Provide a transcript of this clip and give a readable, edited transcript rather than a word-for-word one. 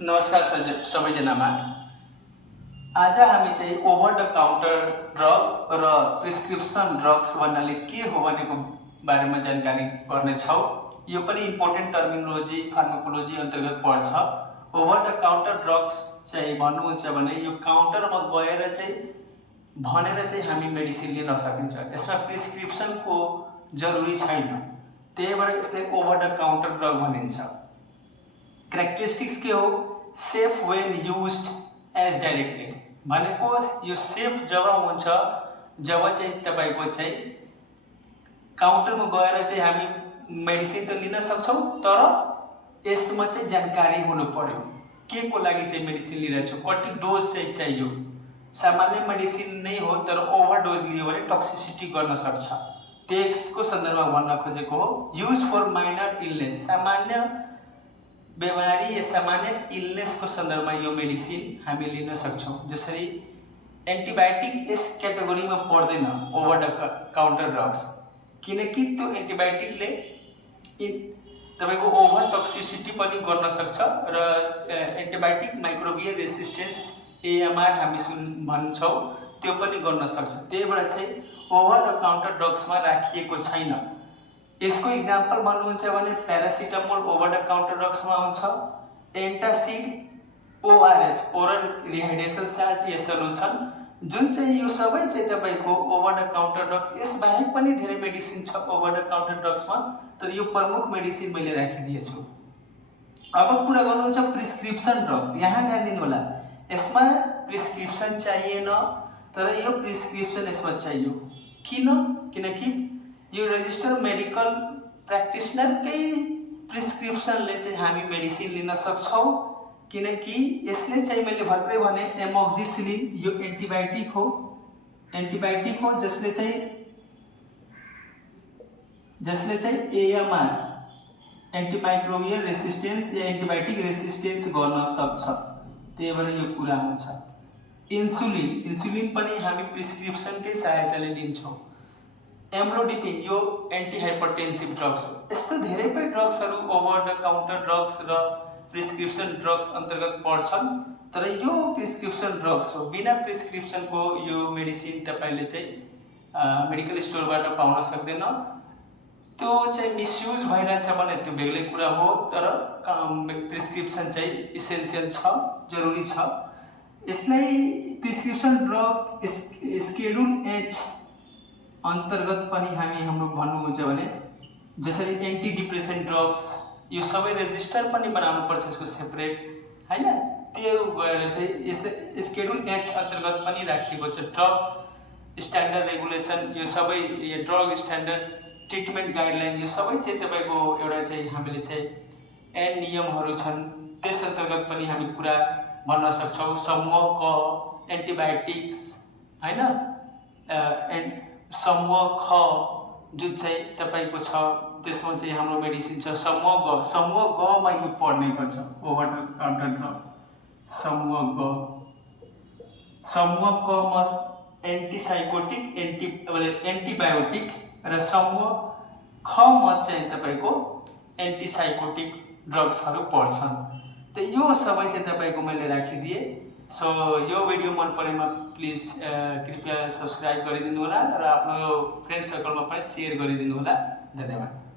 नमस्कार सबैजनामा। आज हामी चाहिँ ओभर द काउन्टर ड्रग र प्रिस्क्रिप्सन ड्रग्स भन्नाले के हो भनेको बारेमा जानकारी गर्नेछौँ। यो पनि इम्पोर्टेन्ट टर्मिनोलोजी फार्माकोलोजी अन्तर्गत पर्छ। ओभर द काउन्टर ड्रग्स चाहिँ भन्नुहुन्छ भने यो काउन्टरमा गएर चाहिँ भनेर चाहिँ हामी मेडिसिन लिन सकिन्छ। यसमा प्रिस्क्रिप्सनको जरुरी छैन, त्यही भएर यसलाई ओभर द काउन्टर ड्रग भनिन्छ। क्यारेक्टरिस्टिक्स के हो? Safe when used as directed भनेको यो सेफ जब हुन्छ जब चाहिँ तपाईको चाहिँ काउन्टरमा गएर चाहिँ हामी मेडिसिन त लिन सक्छौं, तर यसमा चाहिँ जानकारी हुनु पर्यो के को लागि चाहिँ मेडिसिन लिइरहेको छु, कति डोज चाहिँ चाहियो। सामान्य मेडिसिन नै हो तर ओभरडोज लियो भने टक्सिसिटी गर्न सक्छ। त्यसको सन्दर्भमा भन्न खोजेको हो युज फर माइनर इलनेस, सामान्य बिमारी या सामान्य इलनेसको सन्दर्भमा यो मेडिसिन हामी लिन सक्छौं। जसरी एन्टिबायोटिक यस क्याटेगोरीमा पर्दैन ओभर द काउन्टर ड्रग्स, किनकि त्यो एन्टिबायोटिकले तपाईको ओभर टक्सिसिटी पनि गर्न सक्छ र एन्टिबायोटिक माइक्रोबियल रेसिस्टेन्स एएमआर हामी भन्छौं त्यो पनि गर्न सक्छ। त्यही भएर चाहिँ ओभर द काउन्टर ड्रग्समा राखिएको छैन। यसको इक्जाम्पल भन्नुहुन्छ भने प्यारासिटामोल ओभर द काउन्टर ड्रग्समा हुन्छ। एन्टासिड ओआरएस ओरल रिहाइड्रेसन साल्ट या सल्युसन जुन चाहिँ यो सबै चाहिँ तपाईको ओभर द काउन्टर ड्रग्स। यसबाहेक पनि धेरै मेडिसिन छ ओभर द काउन्टर ड्रग्समा, तर यो प्रमुख मेडिसिन मैले राखिदिएछु। अब कुरा गर्नुहुन्छ प्रिस्क्रिप्सन ड्रग्स। यहाँ ध्यान दिनु होला, यसमा प्रिस्क्रिप्सन चाहिएन, तर यो प्रिस्क्रिप्सन यसमा चाहियो। किनकि यो रजिस्टर मेडिकल प्र्याक्टिसनरकै प्रिस्क्रिप्सनले चाहिँ हामी मेडिसिन लिन सक्छौं। किनकि यसले चाहिँ मैले भर्खरै भने एमोक्सिसिलिन यो एन्टिबायोटिक हो जसले चाहिँ एएमआर एन्टिमाइक्रोबियल रेसिस्टेन्स या एन्टिबायोटिक रेसिस्टेन्स गर्न सक्छ। त्यही भएर यो कुरा हुन्छ। इन्सुलिन पनि हामी प्रिस्क्रिप्सनकै सहायताले लिन्छौं। एम्लोडिपिन यो एन्टी हाइपरटेन्सिभ ड्रग्स हो। यस्तो धेरै पै ड्रग्सहरू ओभर द काउन्टर ड्रग्स र प्रिस्क्रिप्सन ड्रग्स अन्तर्गत पर्छन्, तर यो प्रिस्क्रिप्सन ड्रग्स हो। बिना प्रिस्क्रिप्सनको यो मेडिसिन तपाईले चाहिँ मेडिकल स्टोरबाट पाउन सक्दैन। त्यो चाहिँ मिसयुज भइरहेछ भने त्यो बेग्लै कुरा हो, तर प्रिस्क्रिप्सन चाहिँ इसेन्शियल छ, जरुरी छ। यसलाई प्रिस्क्रिप्सन ड्रग स्केड्युल एच अन्तर्गत पनि हाम्रो भन्नुहुन्छ भने जसरी एन्टी डिप्रेसन ड्रग्स यो सबै रेजिस्टर पनि बनाउनु पर्छ यसको सेपरेट, हैन? त्यो गएर चाहिँ यस स्केड्युल एच अन्तर्गत पनि राखिएको छ। ड्रग स्ट्यान्डर्ड रेगुलेसन यो सबै यो ड्रग स्ट्यान्डर्ड ट्रिटमेन्ट गाइडलाइन यो सबै चाहिँ तपाईको एउटा चाहिँ हामीले चाहिँ एन नियमहरू छन्, त्यस अन्तर्गत पनि हामी कुरा भन्न सक्छौं। समूह क एन्टिबायोटिक्स, हैन? समूह ख जुन चाहिँ तपाईको छ त्यसमा चाहिँ हाम्रो मेडिसिन छ। समूह ग मा यो पर्ने गर्छ ओभर द काउन्टर ड्रग। समूह क मा एन्टिसाइकोटिक एन्टिबायोटिक र समूह ख मा चाहिँ तपाईको एन्टिसाइकोटिक ड्रग्सहरू पर्छन्। त यो सबै चाहिँ तपाईको मैले राखिदिए। सो यो भिडियो मन परेमा प्लिज कृपया सब्सक्राइब गरिदिनु होला र आफ्नो फ्रेन्ड सर्कलमा पनि शेयर गरिदिनु होला। धन्यवाद।